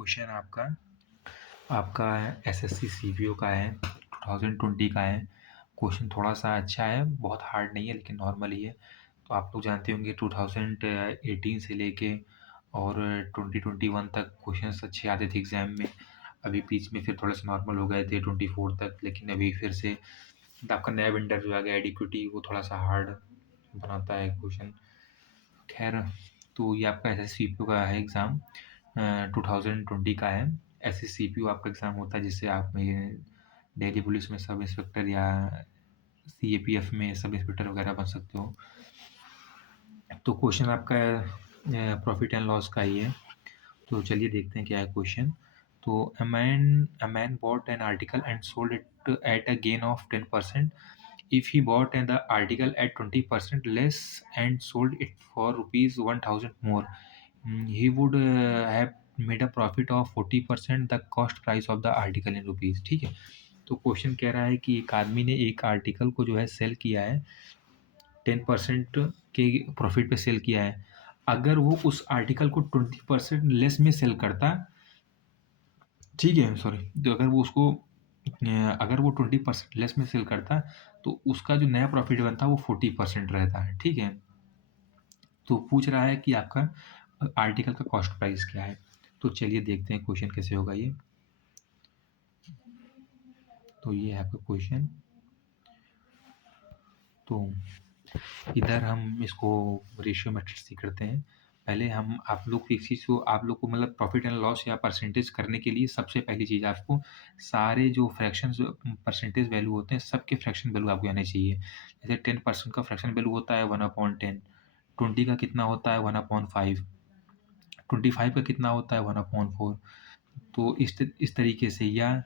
Question आपका SSC CPO का है, 2020 का है। क्वेश्चन थोड़ा-सा अच्छा है, बहुत हार्ड नहीं है लेकिन नॉर्मल ही है। तो आप लोग जानते होंगे 2018 से लेके और 2021 तक क्वेश्चंस अच्छे आते थे एग्ज़ाम में। अभी बीच में फिर थोड़े-से नॉर्मल हो गए थे 24 तक, लेकिन अभी फिर से आपका नया विंटर जो आ गया एडिक्विटी, वो थोड़ा-सा हार्ड बनाता है क्वेश्चन। खैर, तो ये आपका एसएससी सीपीओ का है एग्ज़ाम, 2020 का है। एसएससीपीओ आपका एग्ज़ाम होता है जिससे आप में दिल्ली पुलिस में सब इंस्पेक्टर या सीएपीएफ में सब इंस्पेक्टर वगैरह बन सकते हो। तो क्वेश्चन आपका प्रॉफिट एंड लॉस का ही है। तो चलिए देखते हैं क्या है क्वेश्चन। तो a man bought an article and sold it at a gain of 10%. If he bought the article at 20% less and sold it for rupees 1000 more, he would have made a profit of 40% the cost price of the article in rupees। ठीक है, तो question कह रहा है कि एक आदमी ने एक आर्टिकल को जो है सेल किया है 10% के प्रॉफिट पे सेल किया है। अगर वो उस आर्टिकल को 20% लेस में सेल करता, ठीक है, सॉरी, तो अगर वो 20% लेस में सेल करता तो उसका जो नया प्रॉफिट बनता वो 40% रहता है। ठीक है, तो पूछ रहा है कि आपका आर्टिकल का कॉस्ट प्राइस क्या है। तो चलिए देखते हैं क्वेश्चन कैसे होगा ये। तो ये है आपका क्वेश्चन। तो इधर हम इसको रेशियो मैट्रिक्स से करते हैं। पहले हम आप लोग इस चीज़ को आप लोग को मतलब प्रॉफिट एंड लॉस या परसेंटेज करने के लिए सबसे पहली चीज़ आपको सारे जो फ्रैक्शंस परसेंटेज वैल्यू होते हैं सबके फ्रैक्शन वैल्यू आपको आने चाहिए। जैसे 10% का फ्रैक्शन वैल्यू होता है 1/10, 20 का कितना होता है 1/5, 25 का कितना होता है 1/4। तो इस तरीके से या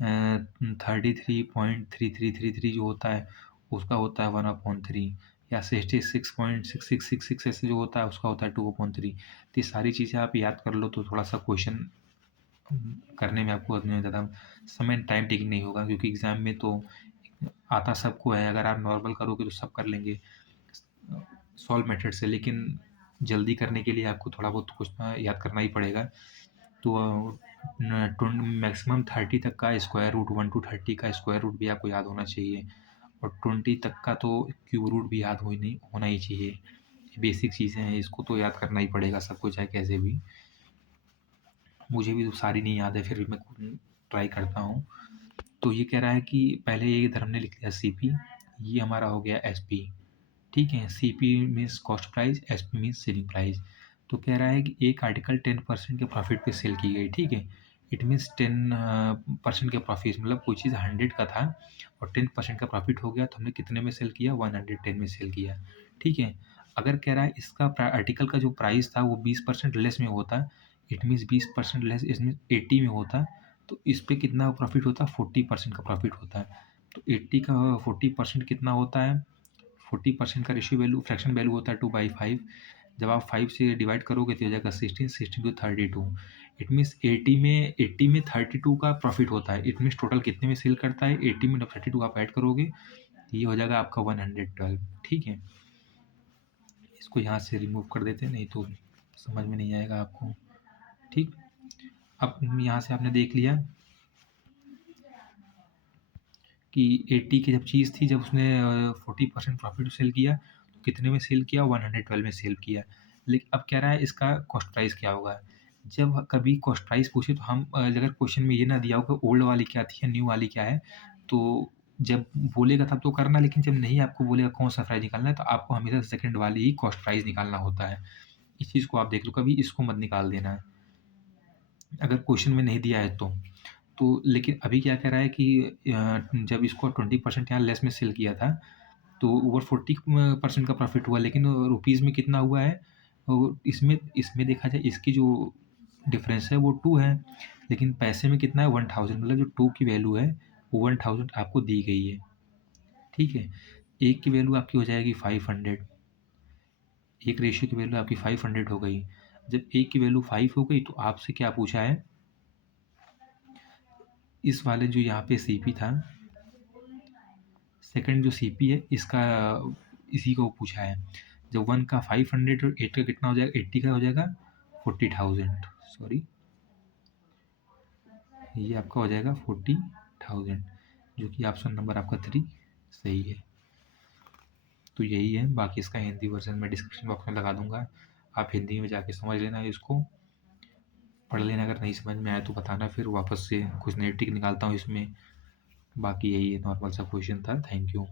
33.3333 जो होता है उसका होता है 1/3, या 66.6666 ऐसे जो होता है उसका होता है 2/3। तो ये सारी चीज़ें आप याद कर लो तो थोड़ा-सा क्वेश्चन करने में आपको उतना ज़्यादा समय टाइम टेकिंग नहीं होगा, क्योंकि एग्ज़ाम में तो आता सबको है। अगर आप नॉर्मल करोगे तो सब कर लेंगे सॉल्व मेथड से, लेकिन जल्दी करने के लिए आपको थोड़ा बहुत कुछ याद करना ही पड़ेगा। तो मैक्सिमम 30 तक का स्क्वायर रूट 1 टू 30 का स्क्वायर रूट भी आपको याद होना चाहिए, और 20 तक का तो क्यूब रूट भी याद होना ही चाहिए। बेसिक चीज़ें हैं, इसको तो याद करना ही पड़ेगा सबको, चाहे कैसे भी। मुझे भी तो सारी नहीं याद है, फिर भी मैं ट्राई करता हूँ। तो ये कह रहा है कि पहले ये इधर हमने लिख लिया सीपी, ये हमारा हो गया एसपी। ठीक है, CP means cost price, SP means selling price. तो कह रहा है कि एक आर्टिकल 10% के प्रॉफिट पे सेल की गई। ठीक है, इट मीन्स 10% के प्रॉफिट, मतलब कोई चीज़ 100 का था और 10% का प्रॉफिट हो गया तो हमने कितने में सेल किया, 110 में सेल किया। ठीक है, अगर कह रहा है इसका आर्टिकल का जो प्राइस था वो 20% लेस में होता, it means 20% less, it means 80 में होता, तो इस पे कितना प्रॉफिट होता, 40% का प्रॉफिट होता है। तो 80 का 40% कितना होता है, 40% का रेशियो वैल्यू फ्रैक्शन वैल्यू होता है 2/5। जब आप 5 से डिवाइड करोगे तो हो जाएगा 16, 16 टू 32। इट मीन्स 80 में 32 का प्रॉफिट होता है। इट मीन्स टोटल कितने में सेल करता है, 80 में 32 आप ऐड करोगे ये हो जाएगा आपका 112। ठीक है, इसको यहाँ से रिमूव कर देते हैं, नहीं तो समझ में नहीं आएगा आपको। ठीक, अब यहाँ से आपने देख लिया कि 80 की जब चीज़ थी, जब उसने 40% प्रॉफिट सेल किया तो कितने में सेल किया, 112 में सेल किया। लेकिन अब कह रहा है इसका कॉस्ट प्राइस क्या होगा। जब कभी कॉस्ट प्राइस पूछे तो हम अगर क्वेश्चन में ये ना दिया हो कि ओल्ड वाली क्या थी या न्यू वाली क्या है, तो जब बोलेगा तब तो करना, लेकिन जब नहीं आपको बोलेगा कौन सा प्राइस निकालना है तो आपको हमेशा सेकंड वाली ही कॉस्ट प्राइस निकालना होता है। इस चीज़ को आप देख लो, कभी इसको मत निकाल देना है अगर क्वेश्चन में नहीं दिया है तो। तो लेकिन अभी क्या कह रहा है कि जब इसको 20% यहाँ लेस में सेल किया था तो ओवर 40% का प्रॉफिट हुआ, लेकिन रुपीज़ में कितना हुआ है, इसमें इसमें देखा जाए इसकी जो डिफरेंस है वो 2 है, लेकिन पैसे में कितना है 1000, मतलब जो 2 की वैल्यू है वो 1000 आपको दी गई है। ठीक है, एक की वैल्यू आपकी हो जाएगी 500, एक रेशियो की वैल्यू आपकी 500 हो गई। जब एक की वैल्यू 5 हो गई तो आपसे क्या पूछा है, इस वाले जो यहाँ पे सीपी था, सेकंड जो सीपी है इसका, इसी को पूछा है। जब 1 का 500 और 8 का कितना हो जाएगा, 80 का हो जाएगा 40,000, सॉरी ये आपका हो जाएगा 40,000, जो कि ऑप्शन नंबर आपका 3 सही है। तो यही है, बाकी इसका हिंदी वर्ज़न मैं डिस्क्रिप्शन बॉक्स में लगा दूँगा। आप हिंदी में जाके समझ लेना इसको, पढ़ लेना, अगर नहीं समझ में आया तो बताना, फिर वापस से कुछ नई ट्रिक निकालता हूँ इसमें। बाकी यही है, नॉर्मल सा क्वेश्चन था। Thank you.